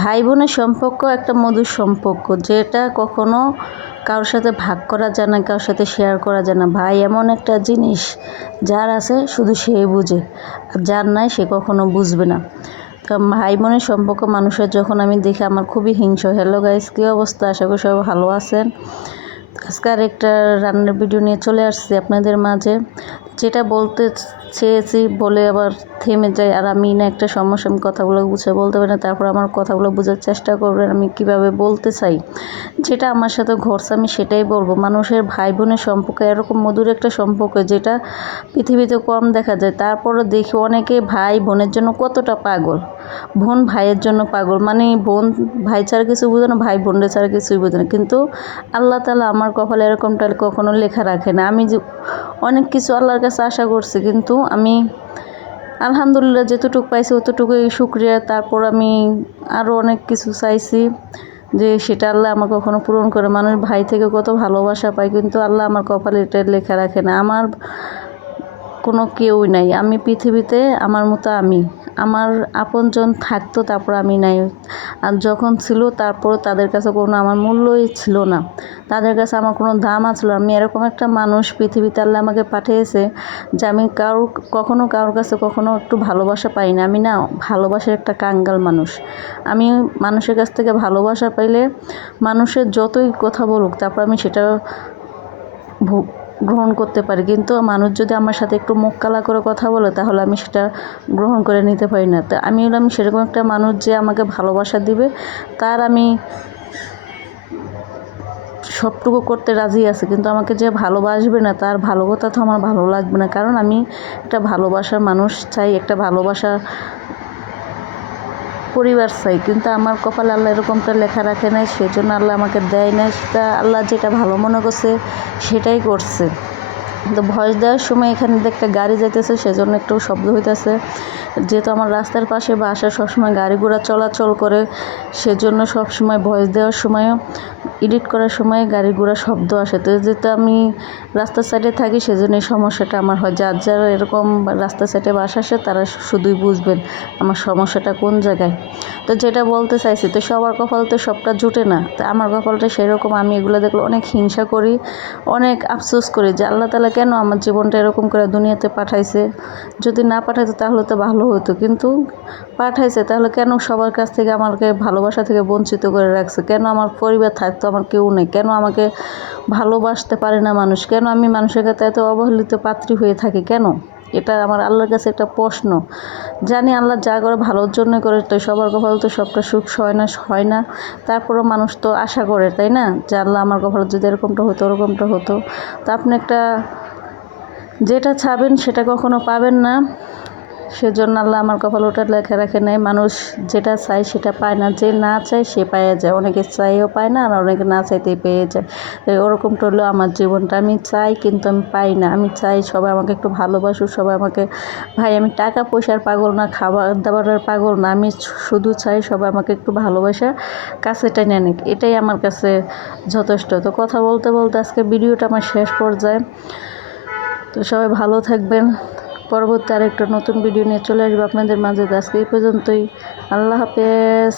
ভাই বোনের সম্পর্ক একটা মধুর সম্পর্ক, যেটা কখনো কারোর সাথে ভাগ করা যায় না, কারোর সাথে শেয়ার করা যায় না। ভাই এমন একটা জিনিস, যার আছে শুধু সেই বুঝে, আর যার নাই সে কখনো বুঝবে না। তো ভাই বোনের সম্পর্ক মানুষের যখন আমি দেখি আমার খুবই হিংসা। হ্যালো গাইস, কী অবস্থা? আশা করি সবাই ভালো আছেন। আজকে আরেকটা রান্নার ভিডিও নিয়ে চলে আসছি আপনাদের মাঝে। যেটা বলতে চেয়েছি বলে আবার থেমে যাই, আর আমি না একটা সমস্যা, আমি কথাগুলো গুছিয়ে বলতে পারি না। তারপর আমার কথাগুলো বোঝার চেষ্টা করবেন আমি কিভাবে বলতে চাই। যেটা আমার সাথে ঘটছে আমি সেটাই বলবো। মানুষের ভাই বোনের সম্পর্ক এরকম মধুর একটা সম্পর্ক, যেটা পৃথিবীতে কম দেখা যায়। তারপরে দেখি অনেকে ভাই বোনের জন্য কতটা পাগল, বোন ভাইয়ের জন্য পাগল। মানে বোন ভাই ছাড়া কিছু বোঝে না, ভাই বোনদের ছাড়া কিছুই বোঝে না। কিন্তু আল্লাহ তাআলা আমার কপালে এরকমটা কখনো লেখা রাখে না। আমি যে অনেক কিছু আল্লাহর কাছে আশা করছি, কিন্তু আমি আলহামদুলিল্লাহ যতটুকু পাইছি অতটুকুই শুকরিয়া। তারপর আমি আরও অনেক কিছু চাইছি যে সেটা আল্লাহ আমার কখনো পূরণ করে। মানুষ ভাই থেকে কত ভালোবাসা পায়, কিন্তু আল্লাহ আমার কপালে এটা লেখা রাখে না। আমার কোনো কেউই নাই, আমি পৃথিবীতে আমার মতো আমার আপনজন থাকতো, তারপর আমি নাই। আর যখন ছিল তারপর তাদের কাছে কোনো আমার মূল্যই ছিল না, তাদের কাছে আমার কোনো দাম ছিল। আমি এরকম একটা মানুষ পৃথিবীতে আল্লাহ আমাকে পাঠিয়েছে যে আমি কখনো কারোর কাছে কখনো একটু ভালোবাসা পাই না। আমি না ভালোবাসার একটা কাঙ্গাল মানুষ। আমি মানুষের কাছ থেকে ভালোবাসা পাইলে মানুষের যতই কথা বলুক তারপর আমি সেটা গ্রহণ করতে পারি, কিন্তু মানুষ যদি আমার সাথে একটু মুখ কালা করে কথা বলে তাহলে আমি সেটা গ্রহণ করে নিতে পারি না। তো আমি হলাম সেরকম একটা মানুষ যে আমাকে ভালোবাসা দিবে তার আমি সবটুকু করতে রাজি আছে, কিন্তু আমাকে যে ভালোবাসবে না তার ভালো কথা তো আমার ভালো লাগবে না। কারণ আমি একটা ভালোবাসার মানুষ চাই, একটা ভালোবাসার পরিবার চাই, কিন্তু আমার কপালে আল্লাহ এরকমটা লেখা রাখে নাই, সেজন্য আল্লাহ আমাকে দেয় না। সেটা আল্লাহ যেটা ভালো মনে করছে সেটাই করছে। তো ভয়েস দেওয়ার সময় এখানে একটা গাড়ি যাইতেছে, সেজন্য একটু শব্দ হইতেছে। যেহেতু আমার রাস্তার পাশে বাসায় সবসময় গাড়ি ঘোড়া চলাচল করে, সেজন্য সবসময় ভয়েস দেওয়ার সময়ও এডিট করার সময় গাড়ি ঘোড়া শব্দ আসে। তো যেহেতু আমি রাস্তার সাইডে থাকি সেজন্য এই সমস্যাটা আমার হয়। যারা এরকম রাস্তার সাইডে বাসা আসে তারা শুধুই বুঝবেন আমার সমস্যাটা কোন জায়গায়। তো যেটা বলতে চাইছি, তো সবার কপাল তো সবটা জুটে না। তো আমার কপালটা সেরকম। আমি এগুলো দেখলে অনেক হিংসা করি, অনেক আফসোস করি যে আল্লাহ তাআলা কেন আমার জীবনটা এরকম করে দুনিয়াতে পাঠাইছে। যদি না পাঠাইতো তাহলে তো ভালো হতো, কিন্তু পাঠাইছে তাহলে কেন সবার কাছ থেকে আমাকে ভালোবাসা থেকে বঞ্চিত করে রাখছে? কেন আমার পরিবার থাকতো আমার কেউ নেই? কেন আমাকে ভালোবাসতে পারে না মানুষ? কেন আমি মানুষের কাছে এত অবহেলিত পাত্রী হয়ে থাকি? কেন? এটা আমার আল্লাহর কাছে একটা প্রশ্ন। জানি আল্লাহ যা করে ভালোর জন্য করে, তো সবার কপাল তো সবটা সুখ হয় না। তারপরেও মানুষ তো আশা করে, তাই না, যে আল্লাহ আমার কপালে যদি এরকমটা হতো ওরকমটা হতো। তো আপনি একটা যেটা চাবেন সেটা কখনো পাবেন না, সেজন্য আল্লাহ আমার কপাল ওটা লেখা রাখে নাই। মানুষ যেটা চায় সেটা পায় না, যে না চায় সে পাওয়া যায়। অনেকে চাইও পায় না, আর অনেকে না চাইতেই পেয়ে যায়। ওরকমটা হলো আমার জীবনটা। আমি চাই কিন্তু আমি পাই না। আমি চাই সবাই আমাকে একটু ভালোবাসুক, সবাই আমাকে ভাই, আমি টাকা পয়সার পাগল না, খাবার দাবারের পাগল না। আমি শুধু চাই সবাই আমাকে একটু ভালোবাসা কাছে টেনে নিক, এটাই আমার কাছে যথেষ্ট। তো কথা বলতে বলতে আজকে ভিডিওটা আমার শেষ পর্যায়ে। তো সবাই ভালো থাকবেন। পরবর্তী আরেকটা নতুন ভিডিও নিয়ে চলে আসবো আপনাদের মাঝে। আজকে এই পর্যন্তই। আল্লাহ হাফেজ।